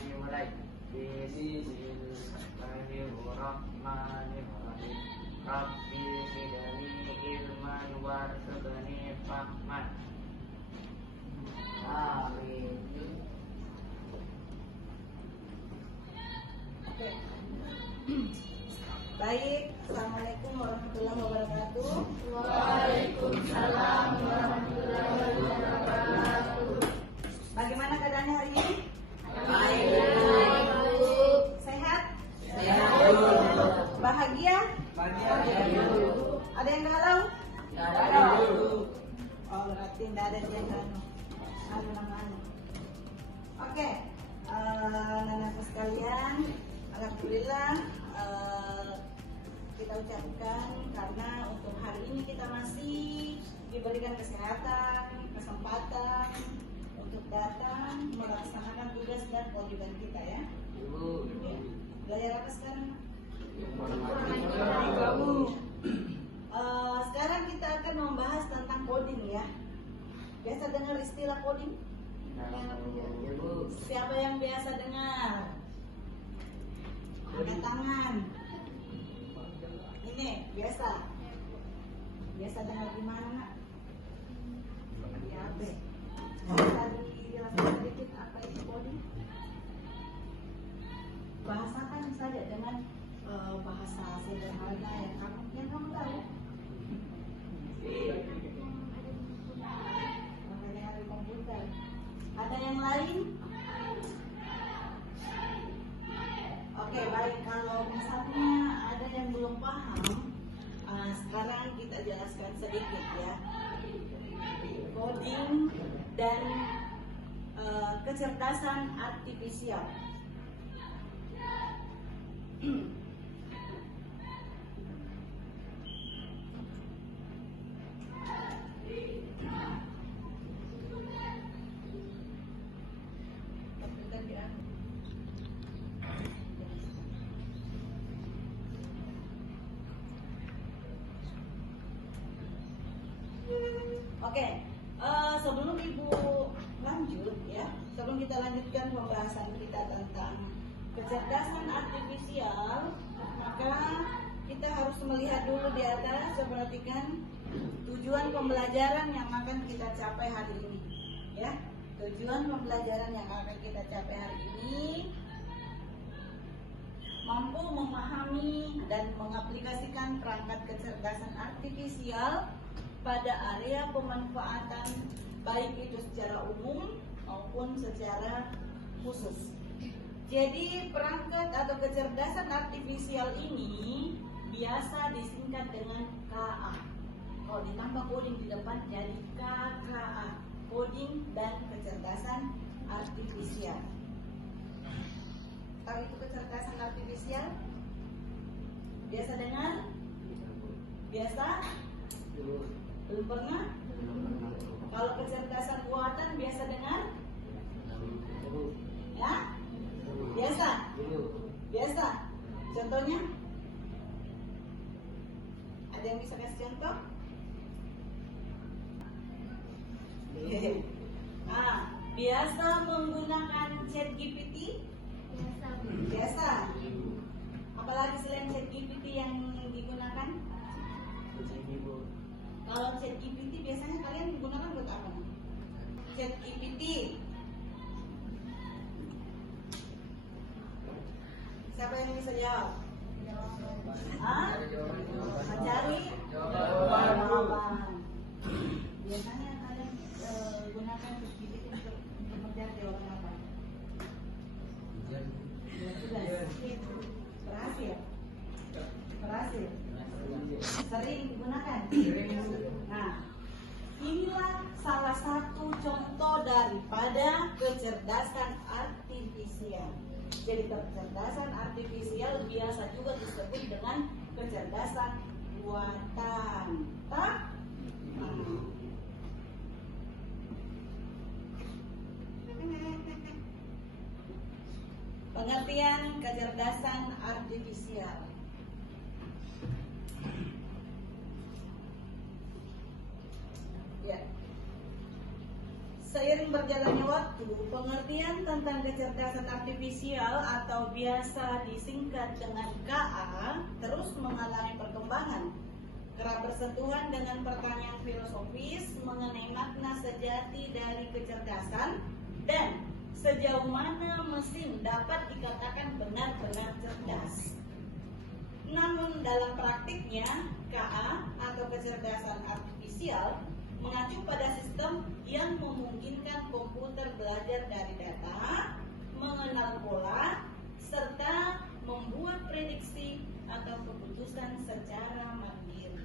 dimulai. Bismillahirrahmanirrahim. Rabbi zidni ilman warzuqni fahman. Amin. Oke. Baik, Assalamualaikum warahmatullahi wabarakatuh. Waalaikumsalam warahmatullahi wabarakatuh. Bagaimana keadaannya hari ini? Baik, Bu. Sehat? Sehat. Bahagia? Bahagia. Ada yang galau? Galau. Oh, berarti tidak ada yang galau. Namanya. Oke, anak-anak sekalian, alhamdulillah kita ucapkan karena untuk hari ini kita masih diberikan kesehatan, kesempatan untuk datang melaksanakan tugas dan kewajiban kita ya. Ibu. Belajar apa sekarang? Kamu. Sekarang kita akan membahas tentang coding ya. Biasa dengar istilah coding? Ibu. Siapa yang biasa dengar? Angkat tangan. Ini biasa. Biasa dengar di mana? Di HP. Bisa dijelaskan sedikit apa itu coding? Bahasakan saja dengan bahasa sederhana yang kamu tahu. Makanya hari komputer. Ada yang lain? Oke, baik. Kalau misalnya ada yang belum paham, sekarang kita jelaskan sedikit ya. Coding dan kecerdasan artifisial. Oke, sebelum Ibu lanjut ya, sebelum kita lanjutkan pembahasan kita tentang kecerdasan artifisial, maka kita harus melihat dulu di atas, perhatikan tujuan pembelajaran yang akan kita capai hari ini ya. Tujuan pembelajaran yang akan kita capai hari ini mampu memahami dan mengaplikasikan perangkat kecerdasan artifisial pada area pemanfaatan baik itu secara umum maupun secara khusus. Jadi perangkat atau kecerdasan artifisial ini biasa disingkat dengan KA. Kalau ditambah coding di depan jadi KKA, coding dan kecerdasan artifisial. Tahu itu kecerdasan artifisial? Biasa dengar? Biasa? Belum pernah? Kalau kecerdasan buatan biasa dengar? Ya? Biasa? Biasa? Contohnya? Ada yang bisa kasih contoh? Biasa menggunakan ChatGPT? Biasa. Apalagi selain ChatGPT yang digunakan? Kalau ChatGPT biasanya kalian menggunakan buat apa? ChatGPT. Siapa yang bisa jawab? Mencari jawaban. Biasanya kalian gunakan ChatGPT untuk mencari jawaban apa? Berhasil. Sering digunakan. Nah, inilah salah satu contoh daripada kecerdasan artifisial. Jadi kecerdasan artifisial biasa juga disebut dengan kecerdasan buatan. Pengertian kecerdasan artifisial. Ya. seiring berjalannya waktu, pengertian tentang kecerdasan artifisial atau biasa disingkat dengan KA terus mengalami perkembangan. Kerap bersentuhan dengan pertanyaan filosofis mengenai makna sejati dari kecerdasan dan sejauh mana mesin dapat dikatakan benar-benar cerdas. Namun dalam praktiknya, KA atau kecerdasan artifisial mengacu pada sistem yang memungkinkan komputer belajar dari data, mengenal pola, serta membuat prediksi atau keputusan secara mandiri.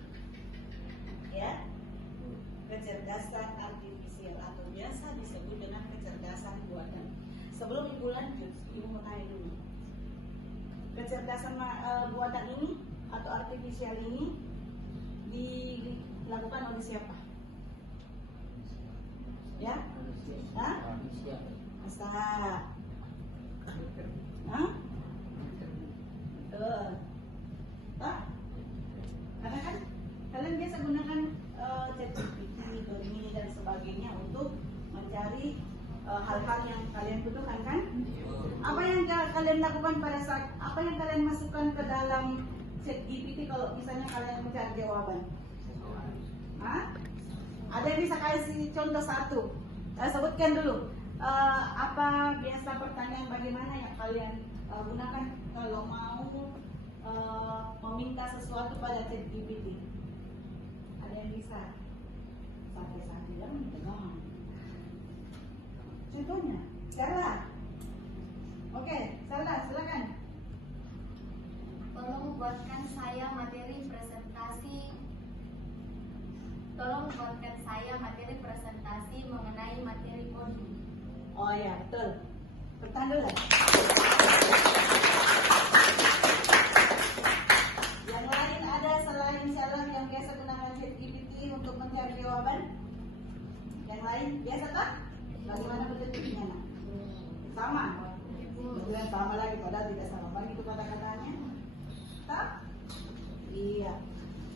Ya, kecerdasan artifisial atau biasa disebut dengan kecerdasan buatan. Sebelum Ibu lanjut, Ibu mau tanya dulu. Kecerdasan buatan ini atau artifisial ini dilakukan oleh siapa? Ya? Hah? Masa? Hah? Pak? Karena kan kalian biasa gunakan ChatGPT, Gemini dan sebagainya untuk mencari hal-hal yang kalian butuhkan kan? Apa yang kalian lakukan pada saat apa yang kalian masukkan ke dalam ChatGPT kalau misalnya kalian mencari jawaban? Hah? Ada yang bisa kasih contoh satu? Sebutkan dulu. Apa biasa pertanyaan bagaimana yang kalian gunakan kalau mau meminta sesuatu pada ChatGPT? Ada yang bisa? Sampai saat ini dengar. Contohnya, Sarah. Oke, Sarah, silakan. Tolong buatkan saya materi presentasi mengenai materi coding. Oh ya, betul. Bertahan dulu. Yang lain ada selain Sarah yang biasa gunakan ChatGPT untuk mencari jawaban? Yang lain biasa tak? Bagaimana bentuknya? Sama. Kemudian sama lagi, padahal tidak sama. Bagi itu kata-katanya. Tak? Iya.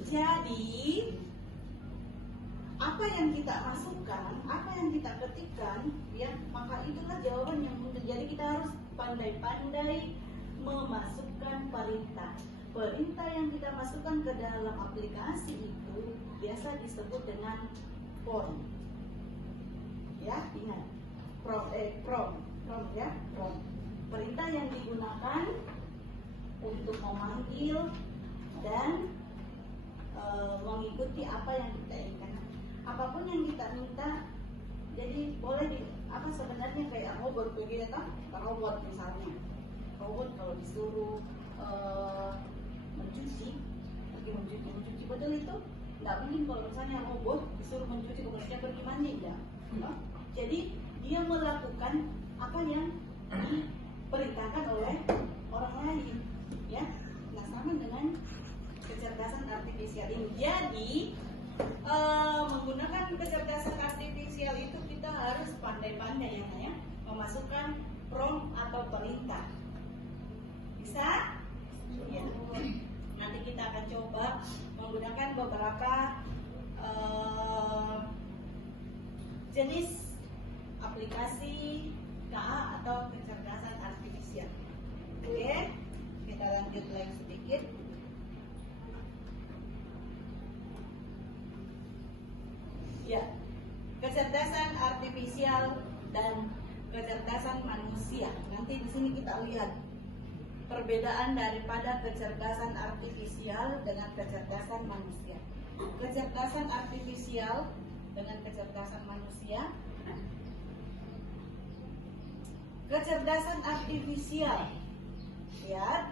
Jadi apa yang kita masukkan, apa yang kita ketikkan, ya maka itulah jawaban yang muncul. Jadi kita harus pandai-pandai memasukkan perintah. Perintah yang kita masukkan ke dalam aplikasi itu biasa disebut dengan prompt. Ya, ingat. Prompt ya, prompt. Perintah yang digunakan untuk memanggil dan mengikuti apa yang kita inginkan. Apapun yang kita minta, jadi boleh sebenarnya kayak robot begitu kan? Robot misalnya, robot kalau disuruh mencuci betul itu nggak mungkin kalau misalnya robot disuruh mencuci kemudian pergi mandi ya. Jadi dia melakukan apa yang diperintahkan oleh orang lain, ya. Nah sama dengan kecerdasan artifisial ini. Jadi menggunakan kecerdasan artifisial itu kita harus pandai-pandai ya, memasukkan prompt atau perintah. Bisa? Ya. Nanti kita akan coba menggunakan beberapa jenis aplikasi KA atau kecerdasan artifisial. Oke, kita lanjut lagi sedikit. Ya, kecerdasan artifisial dan kecerdasan manusia. Nanti di sini kita lihat perbedaan daripada kecerdasan artifisial dengan kecerdasan manusia. Kecerdasan artifisial dengan kecerdasan manusia. Kecerdasan artifisial, ya,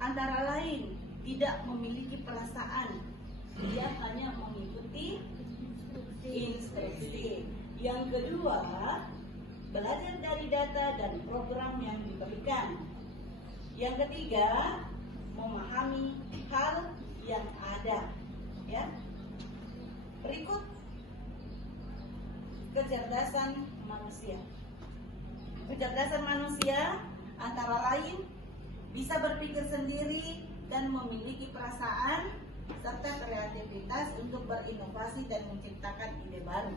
antara lain tidak memiliki perasaan, dia hanya mengikuti instruksi. Yang kedua, belajar dari data dan program yang diberikan. Yang ketiga, memahami hal yang ada. Ya. Berikut kecerdasan manusia. Kecerdasan manusia antara lain bisa berpikir sendiri dan memiliki perasaan serta kreativitas untuk berinovasi dan menciptakan ide baru.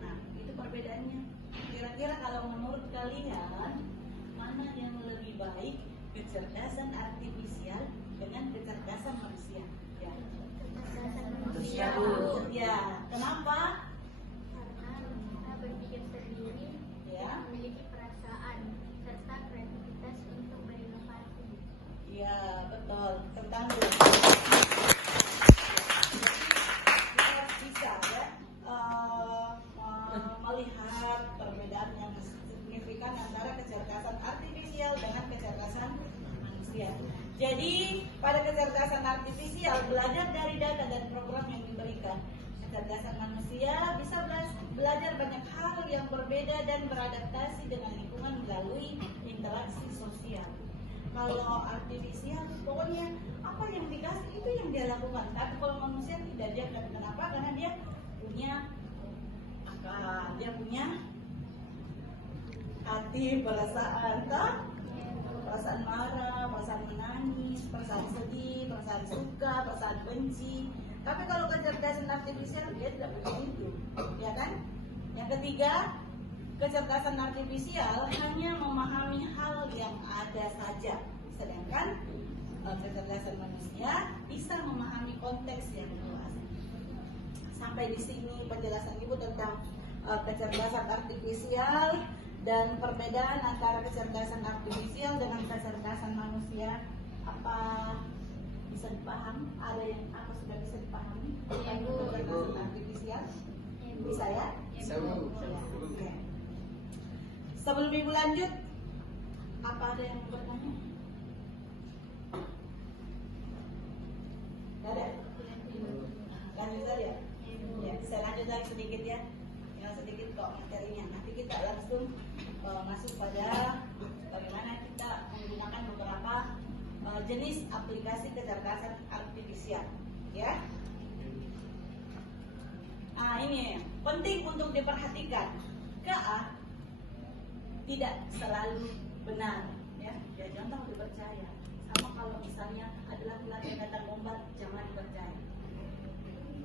Nah, itu perbedaannya. Kira-kira kalau menurut kalian mana yang lebih baik, kecerdasan artifisial dengan kecerdasan manusia? Ya. Manusia, Bu. Ya, kenapa? Karena kita berpikir sendiri, Ya. memiliki perasaan, serta kreativitas untuk berinovasi. Ya, betul. Tentang kita bisa ya melihat perbedaan yang signifikan antara kecerdasan artifisial dengan kecerdasan manusia. Jadi, pada kecerdasan artifisial belajar dari data dan program yang diberikan. Kecerdasan manusia bisa belajar banyak hal yang berbeda dan beradaptasi dengan lingkungan melalui interaksi sosial. Kalau artifisial, pokoknya apa yang dikasih itu yang dia lakukan. Tapi kalau manusia tidak, dia kenapa? Karena dia punya akal, dia punya hati, perasaan, toh? Perasaan marah, perasaan menangis, perasaan sedih, perasaan suka, perasaan benci. Tapi kalau kecerdasan artifisial dia tidak punya itu, ya kan? Yang ketiga, kecerdasan artifisial hanya memahami hal yang ada saja, sedangkan kecerdasan manusia bisa memahami konteks yang luas. Sampai di sini penjelasan Ibu tentang kecerdasan artifisial dan perbedaan antara kecerdasan artifisial dengan kecerdasan manusia. Apa bisa dipahami? Ada yang apa sudah bisa dipahami? Iya, Bu. Kecerdasan artifisial bisa ya? Bisa, Bu. Ya. Oke. Sebelum Ibu lanjut, apa ada yang mau bertanya? Tidak ada? Lanjut saja. Ya, saya lanjut lagi sedikit ya. Tinggal sedikit kok materinya. Nanti kita langsung masuk pada bagaimana kita menggunakan beberapa jenis aplikasi kecerdasan artifisial. Ya. Nah, ini penting untuk diperhatikan. KA tidak selalu benar, ya. Ya, jangan dipercaya. Sama kalau misalnya ada laki-laki yang datang gombal, jangan dipercaya.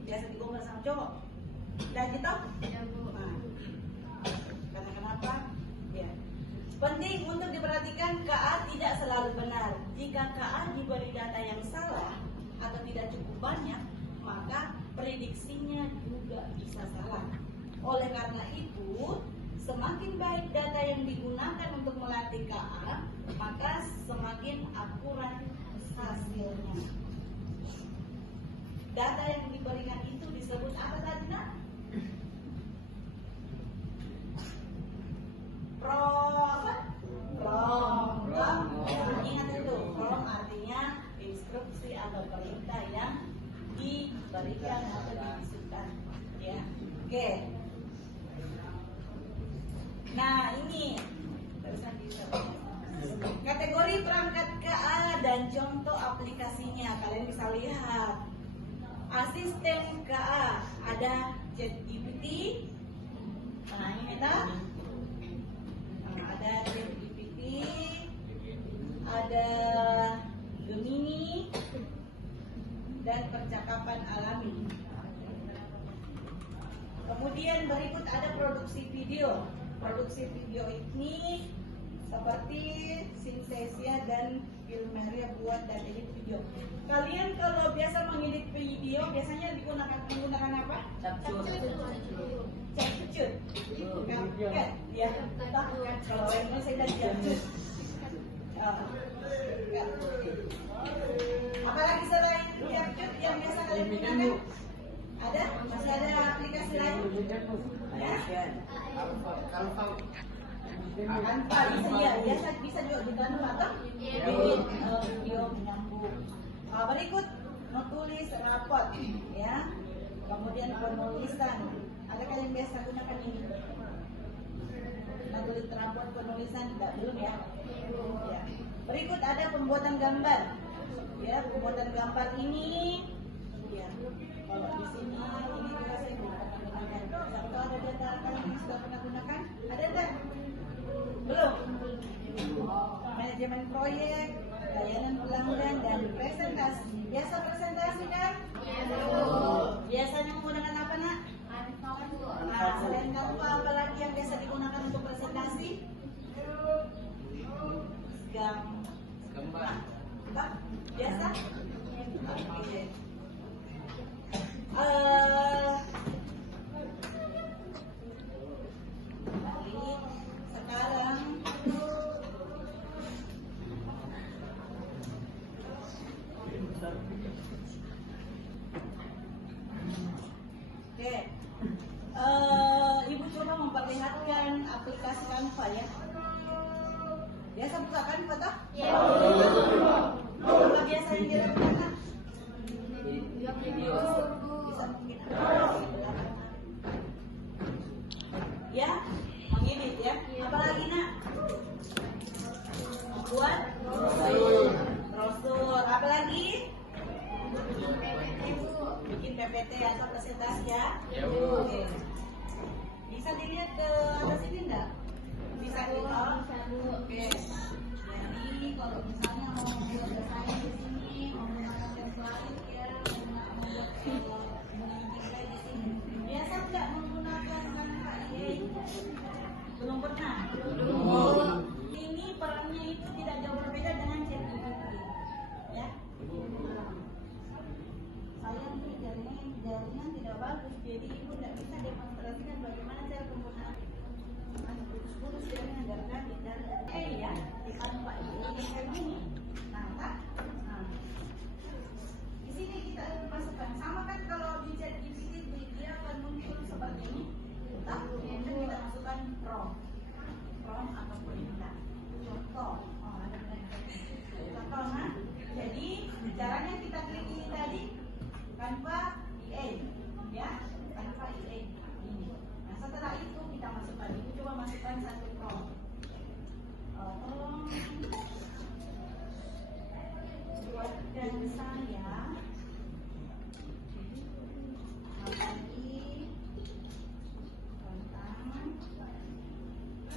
Biasa digombal sama cowok. Dan kita, Ya, Bu. nah, karena kenapa? Ya. Penting untuk diperhatikan, KA tidak selalu benar. Jika KA diberi data yang salah atau tidak cukup banyak, maka prediksinya juga bisa salah. Oleh karena itu, semakin baik data yang digunakan untuk melatih KA, maka semakin akurat hasilnya. Data yang diberikan itu disebut apa tadi, Nak? Ingat itu, prom artinya instruksi atau perintah yang diberikan atau dibisukan, ya. Oke. Nah, ini kategori perangkat KA dan contoh aplikasinya kalian bisa lihat. Asisten KA ada ChatGPT. Nah, ini kita ada ChatGPT, ada Gemini dan percakapan alami. Kemudian berikut ada produksi video. Produksi video ini seperti Synthesia dan Filmeria buat dan edit video. Kalian kalau biasa mengedit video biasanya menggunakan apa? Capcut. Capcut. Kan? Ya. Kalau yang saya dan capcut. Apalagi selain capcut yang biasa kalian gunakan? Ada? Masih ada aplikasi lain? Ya. Canva bisa juga digantung atau video menyambung. Berikut menulis rapot, ya. Kemudian penulisan. Ada kalian biasa gunakan ini? Menulis rapot penulisan belum ya? Ya. Berikut ada pembuatan gambar. Ya, pembuatan gambar ini. Ya. Kalau di sini ini juga saya gunakan. Atau ada di antara kalian yang sudah pernah gunakan? Ada enggak? Belum. Manajemen proyek, layanan pelanggan dan presentasi. Biasa presentasi kan? Biasanya menggunakan apa, Nak? Nah, selain Canva apa lagi? Biasa buka kan foto? Ya. Apa biasa yang dilakukan? Video. Bisa mungkin ya, mengedit ya. Apalagi nak? Membuat brosur. Apalagi? Bikin PPT atau presentasi ya. Oke. Bisa dilihat ke atas ini enggak? Bisa dilihat. Oke. Jadi kalau misalnya mau membuat desain di sini, mau menggunakan template ya, membuat menginjilkan di sini. Biasa nggak menggunakan Canva IA? Belum pernah. Ini perannya itu tidak jauh berbeda dengan ChatGPT. Ya. Sayang tuh jaringan tidak bagus, jadi ibu tidak bisa demonstrasikan bagaimana cara penggunaan. Putus-putus tidak menganggarkan di dalam ya di Canva ini kayak gini. Nah, di sini kita masukkan sama kan kalau di ChatGPT dia akan muncul seperti ini. Kemudian kita masukkan prompt atau perintah. Contoh, contoh, nah, jadi caranya kita klik ini tadi. Canva IA, ya, Canva IA ini. Nah setelah itu kita masukkan, ibu coba masukkan satu prompt. Tolong buatkan saya lagi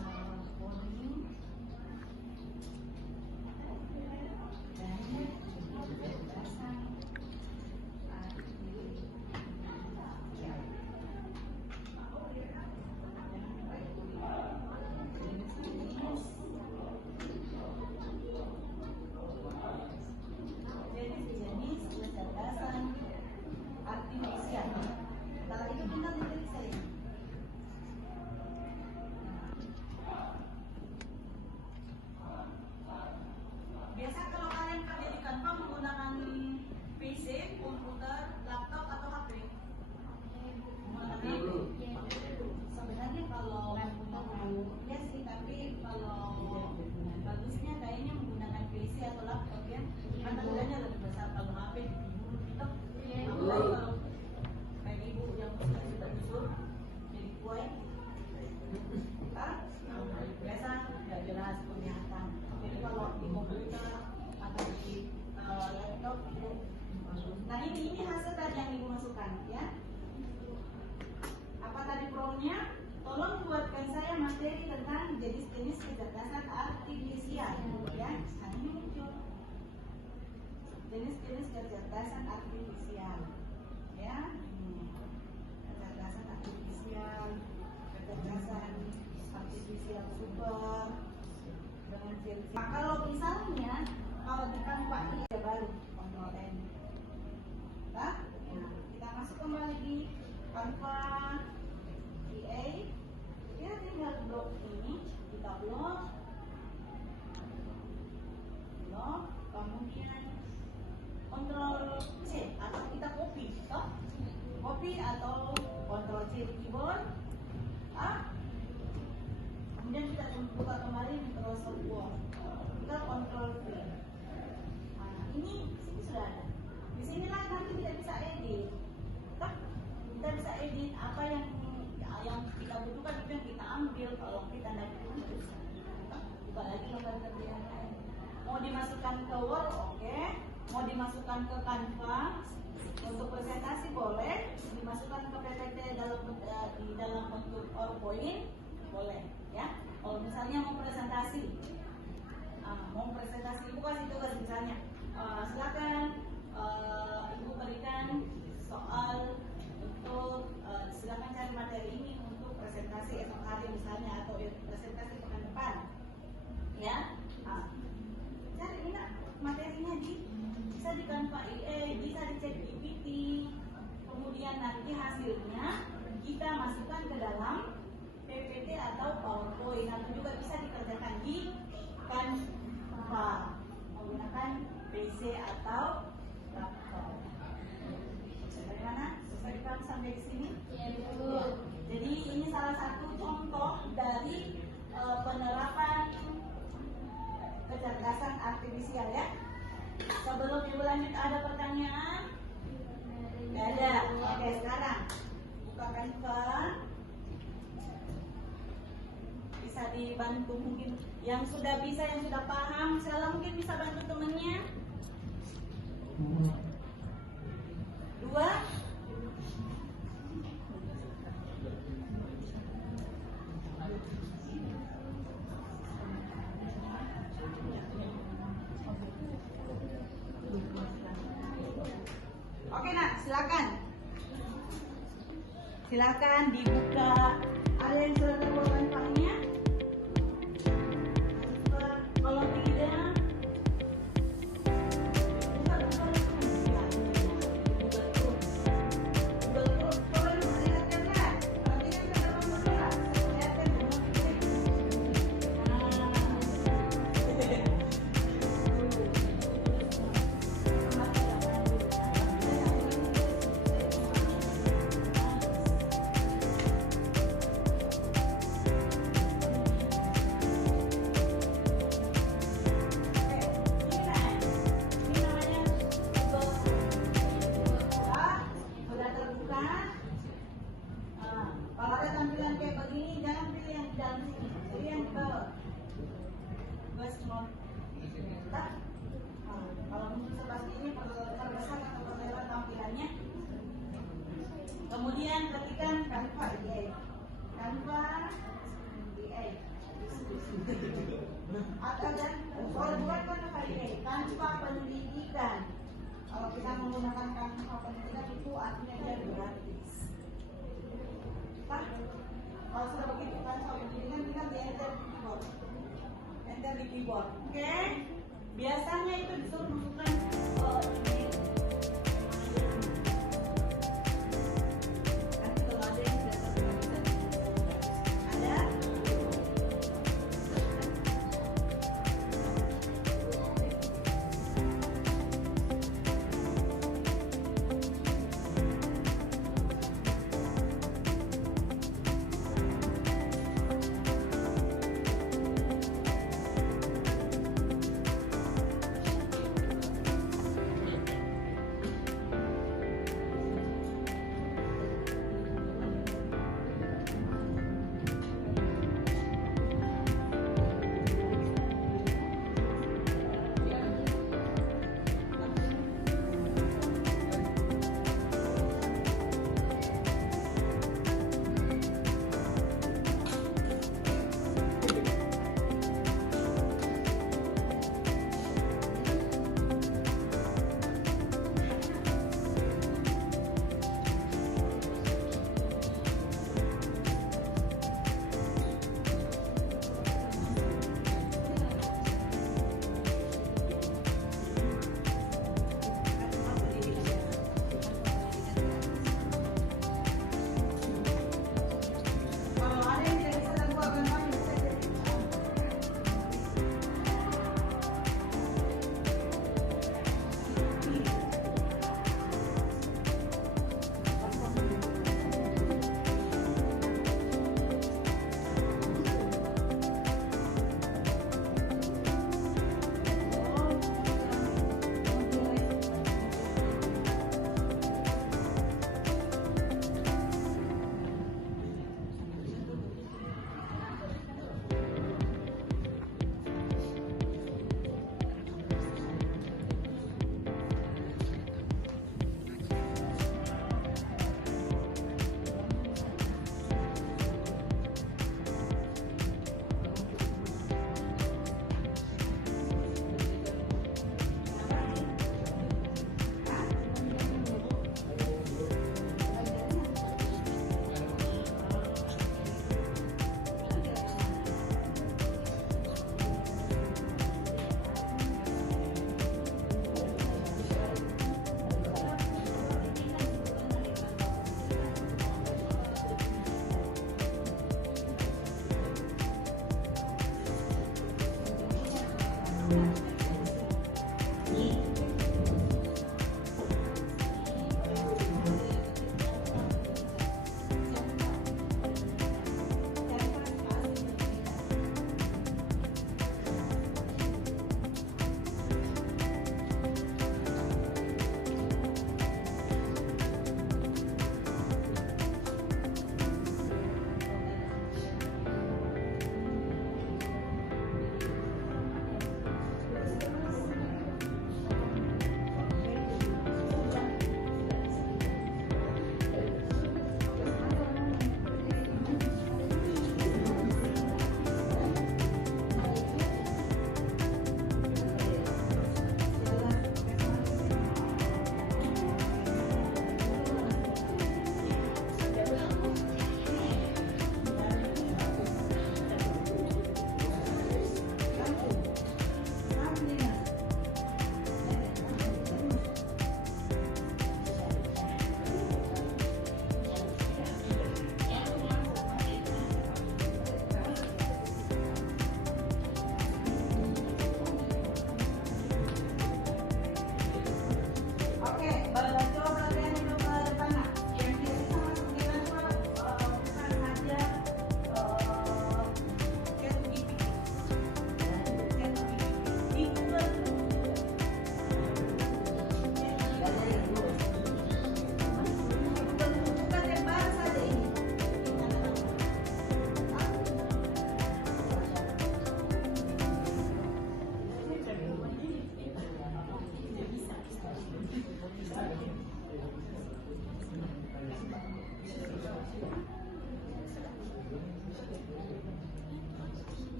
tentang coding dan kecerdasan. Jenis kecerdasan artifisial. Setelah itu tinggal diklik saja. Biasa kalau kalian kerja di Canva menggunakan PC, komputer, laptop atau HP? Sebenarnya kalau ya sih, tapi kalau bagusnya kayaknya menggunakan PC atau laptop ya, karena bedanya lebih besar. Kalau HP itu kalau kayak ibu yang sudah disuruh jadi kue, biasa nggak jelas kelihatan. Jadi kalau di komputer atau di laptop itu bagus. Nah ini hasil tadi yang ibu masukkan ya. Apa tadi promnya? Tolong buatkan saya materi tentang jenis-jenis kecerdasan artifisial ya. Nah ini muncul jenis-jenis kecerdasan artifisial ya. Kecerdasan artifisial, kecerdasan artifisial super dengan ciri. Nah, kalau misalnya kalau di Canva ini ada baru Ctrl N. Nah, kita masuk kembali di Canva IA. Ya tinggal blok ini kita blok, kemudian Ctrl C atau kita copy, copy atau Ctrl C di keyboard. Kemudian kita buka kembali Microsoft Word. Kita Ctrl V. Nah, ini sudah ada. Di sinilah nanti kita bisa edit. Kita bisa edit apa yang kita butuhkan, itu yang kita ambil. Kalau kita tidak tulis, buka lagi lembar kerja yang lain. Mau dimasukkan ke Word, oke. Mau dimasukkan ke Canva untuk presentasi boleh. Dimasukkan ke PPT di dalam bentuk PowerPoint boleh, ya. Kalau misalnya mau presentasi, ibu kasih tugas misalnya, silakan ibu berikan soal untuk silakan cari materi ini untuk presentasi esok hari misalnya, atau presentasi pekan depan ya. Cari ini materinya bisa di Canva IA, bisa di ChatGPT, kemudian nanti hasilnya kita masukkan ke dalam PPT atau PowerPoint, atau juga bisa dikerjakan di Canva menggunakan PC atau laptop. Bagaimana? Selesai dipahami sampai di sini? Ya, betul. Jadi ini salah satu contoh dari penerapan artifisial ya. Sebelum ibu lanjut ada pertanyaan? Tidak ada. Oke, sekarang buka Canva. Bisa dibantu mungkin yang sudah bisa, yang sudah paham, misalnya mungkin bisa bantu temennya. 2. Oke nak, silakan dibuka. Ada yang sudah tahu manfaatnya? Kalau tidak, kalau ada tampilan kayak begini, jangan pilih yang di dalam sini, pilih yang di bawah. Kalau muncul seperti ini, perbesar atau perlebar tampilannya. Kemudian ketikkan Canva DA. Canva DA. Atau dan kalau buat Canva DA, Canva pendidikan. Kalau kita menggunakan Canva pendidikan itu artinya dia gratis. Kalau sudah begitu kan soal pendidikan kita di enter di keyboard. Enter di keyboard. Oke? Biasanya itu disuruh masukkan ini. Nanti kalau ada yang tidak bisa ada.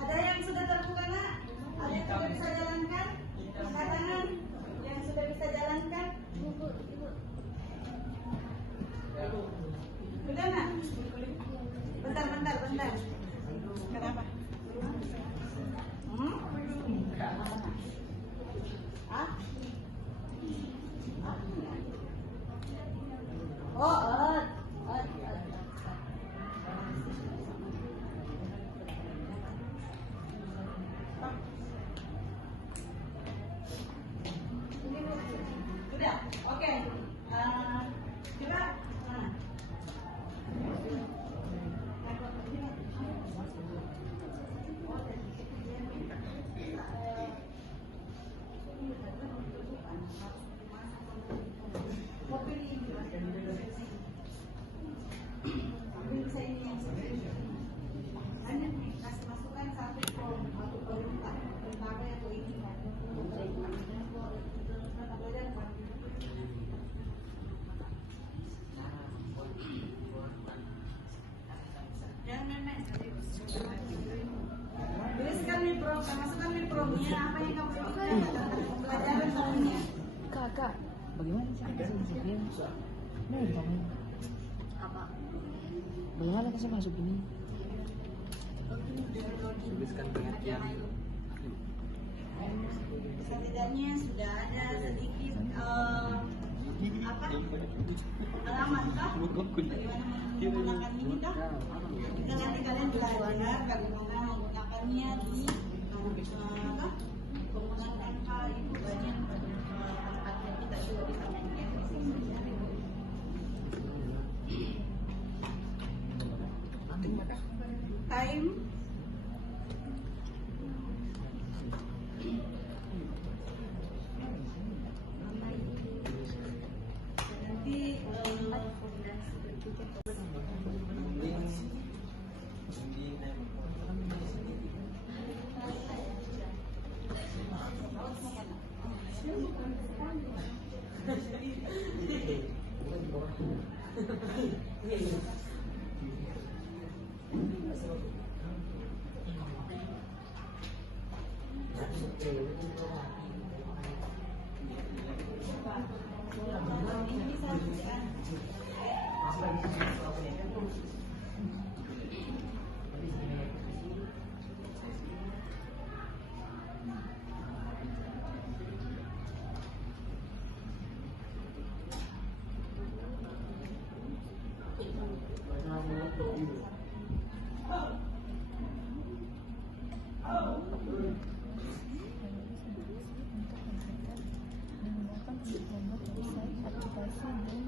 Ada yang sudah terbuka, nak? Ada yang sudah bisa jalankan? Angkat tangan. Yang sudah bisa jalankan? Udah, nak? Bentar. Kenapa? Hah? Oh, sudah, oke. Coba, ambil saya ini yang hanya kasih masukan satu form atau perintah apa yang kau inginkan. Tuliskan nih pro, masukkan nih pro-nya apa yang kamu inginkan pelajaran tahunnya. Kakak, bagaimana sih kasih masukin? Mau kamu? Apa? Bagaimana kasih masuk ini? Tuliskan pengertian. Setidaknya sudah ada sedikit apa pengalaman kah? Bagaimana menggunakan ini kah? Kita nanti kalian belajar bagaimana menggunakannya di apa? Menggunakan hal itu banyak tempatnya kita juga bisa menggunakan. Time. Nanti Menggunakan membuat website, aplikasi, dan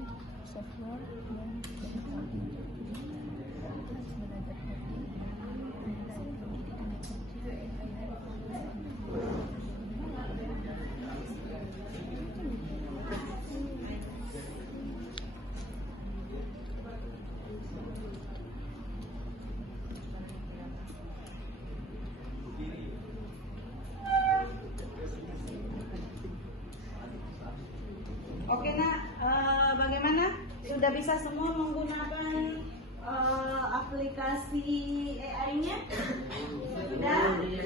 software yang bisa semua menggunakan aplikasi AI-nya?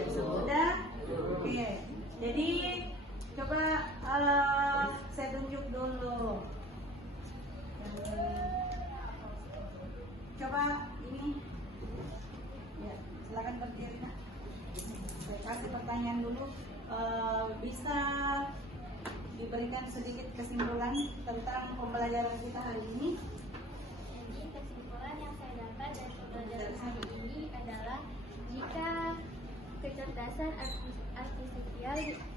Sudah? Oke. Jadi coba saya tunjuk dulu. Coba ini. Ya, silakan berdiri. Nah. Saya kasih pertanyaan dulu. Bisa diberikan sedikit kesimpulan tentang pembelajaran kita hari ini? Jadi kesimpulan yang saya dapat dari pembelajaran hari ini adalah jika kecerdasan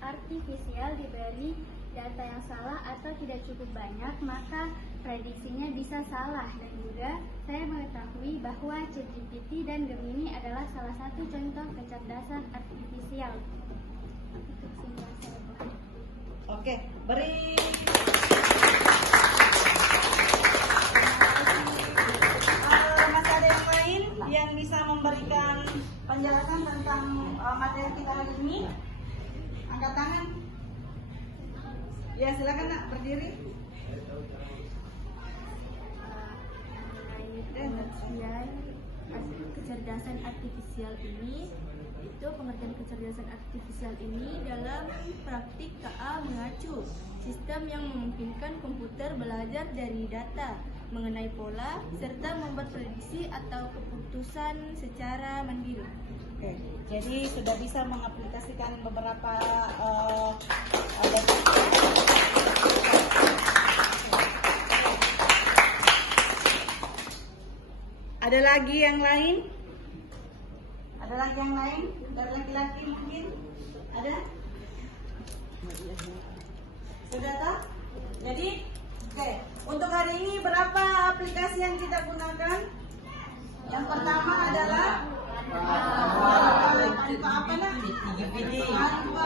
artifisial diberi data yang salah atau tidak cukup banyak, maka prediksinya bisa salah. Dan juga saya mengetahui bahwa ChatGPT dan Gemini adalah salah satu contoh kecerdasan artifisial. Itu kesimpulan saya, Bu. Oke, beri. Masih ada yang lain yang bisa memberikan penjelasan tentang materi kita hari ini? Angkat tangan. Ya, silakan Nak, berdiri. Pengertian kecerdasan artifisial ini, itu pengertian kecerdasan artifisial ini dalam praktik KA mengacu sistem yang memungkinkan komputer belajar dari data mengenai pola serta membuat prediksi atau keputusan secara mandiri. Oke, jadi sudah bisa mengaplikasikan beberapa Ada lagi yang lain? Ada lagi yang lain? Dari laki-laki mungkin? Ada? Sudah tak? Jadi, oke. Untuk hari ini berapa aplikasi yang kita gunakan? Yang pertama adalah apa nak? Yang kedua,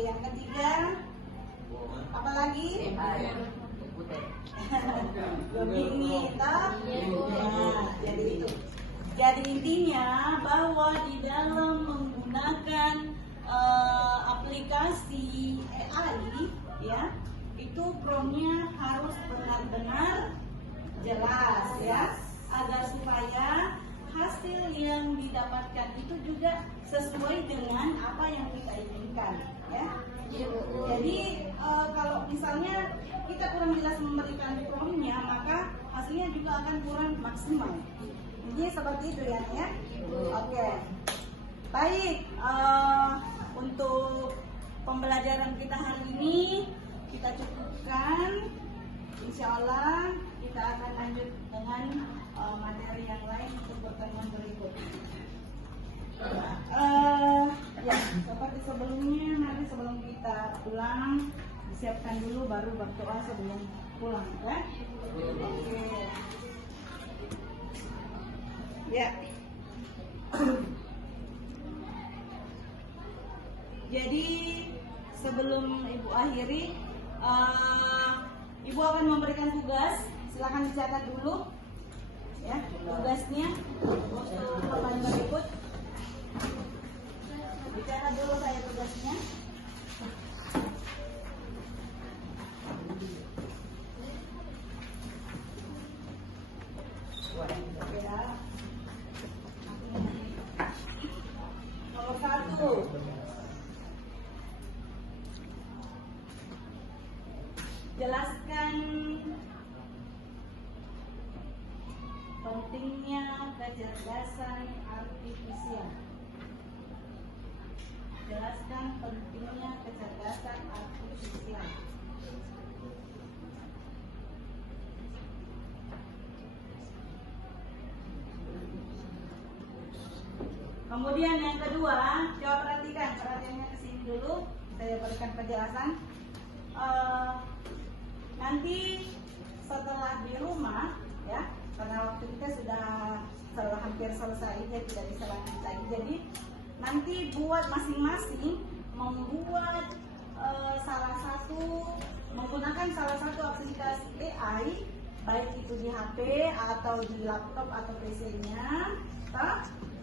yang ketiga, apa lagi? Begini, jadi itu. Jadi intinya bahwa di dalam menggunakan aplikasi AI, ya, itu promptnya harus benar-benar jelas, ya, agar supaya hasil yang didapatkan itu juga sesuai dengan apa yang kita inginkan, ya. Jadi kalau misalnya kita kurang jelas memberikan promptnya, maka hasilnya juga akan kurang maksimal. Jadi seperti itu ya. Oke. Baik, untuk pembelajaran kita hari ini kita cukupkan. Insya Allah kita akan lanjut dengan materi yang lain untuk pertemuan berikutnya. Ya, seperti sebelumnya, nanti sebelum kita pulang disiapkan dulu, baru berdoa sebelum pulang, ya. Oke. Ya. Jadi sebelum Ibu akhiri, Ibu akan memberikan tugas. Silakan dicatat dulu, ya, tugasnya untuk pertemuan berikut. Bicara dulu saya tugasnya. Nomor 1, jelaskan pentingnya kecerdasan artifisial. Jelaskan pentingnya kecerdasan artifisial. Kemudian yang kedua, coba perhatikan, perhatiannya ke sini dulu. Saya berikan penjelasan. Nanti setelah di rumah, ya, karena waktu kita sudah hampir selesai, dia tidak bisa lanjut lagi. Jadi nanti buat masing-masing membuat menggunakan salah satu aplikasi AI, baik itu di HP atau di laptop atau PC-nya.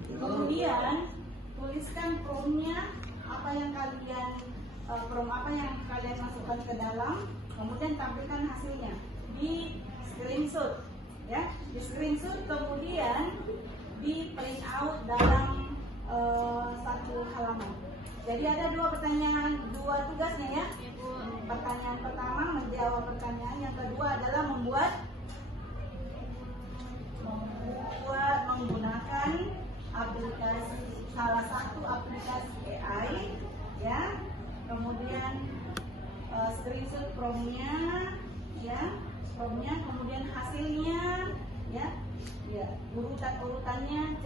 Kemudian tuliskan promptnya apa yang kalian from apa yang kalian masukkan ke dalam, kemudian tampilkan hasilnya di screenshot, ya, di screenshot kemudian di print out dalam satu halaman. Jadi ada dua tugasnya ya. Pertanyaan pertama menjawab pertanyaan, yang kedua adalah membuat menggunakan aplikasi, salah satu aplikasi AI, ya. Kemudian screenshot promnya, ya, kemudian hasilnya, ya, urutannya,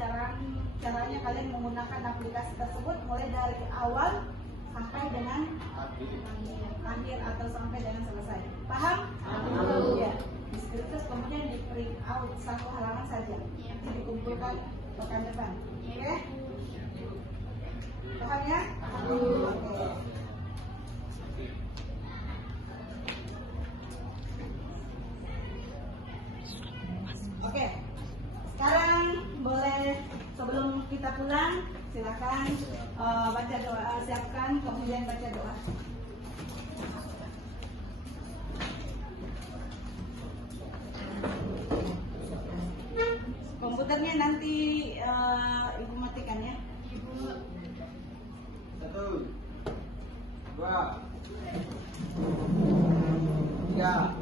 caranya kalian menggunakan aplikasi tersebut mulai dari awal sampai dengan akhir atau sampai dengan selesai. Paham? Ya. Di screenshot kemudian di print out satu halaman saja, dikumpulkan pekan depan. Oke? Paham ya? Oke. Oke, sekarang boleh sebelum kita pulang silakan baca doa, siapkan kemudian baca doa. Komputernya nanti ibu matikan ya. Ibu. 1, 2, 3.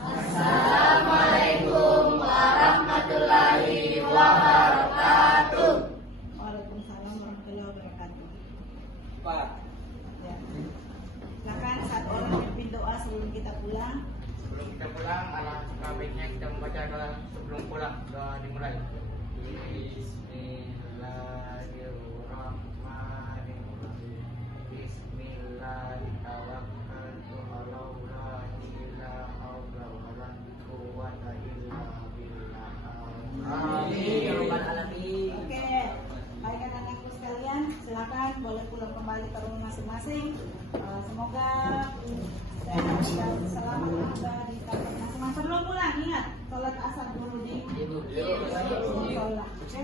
Assalamualaikum warahmatullahi wabarakatuh. Waalaikumsalam warahmatullahi wabarakatuh. 4. Ya. Silakan satu orang pimpin doa sebelum kita pulang. Sebelum kita pulang, alangkah baiknya kita membaca doa sebelum pulang. Doa dimulai. Bismillahirrahmanirrahim. Bismillahirrahmanirrahim. Oke, baik anak-anakku sekalian, silakan boleh pulang kembali ke rumah masing-masing. Semoga sehat dan selamat di tempat masing-masing. Sebelum pulang ingat sholat asar dulu di musola. Oke.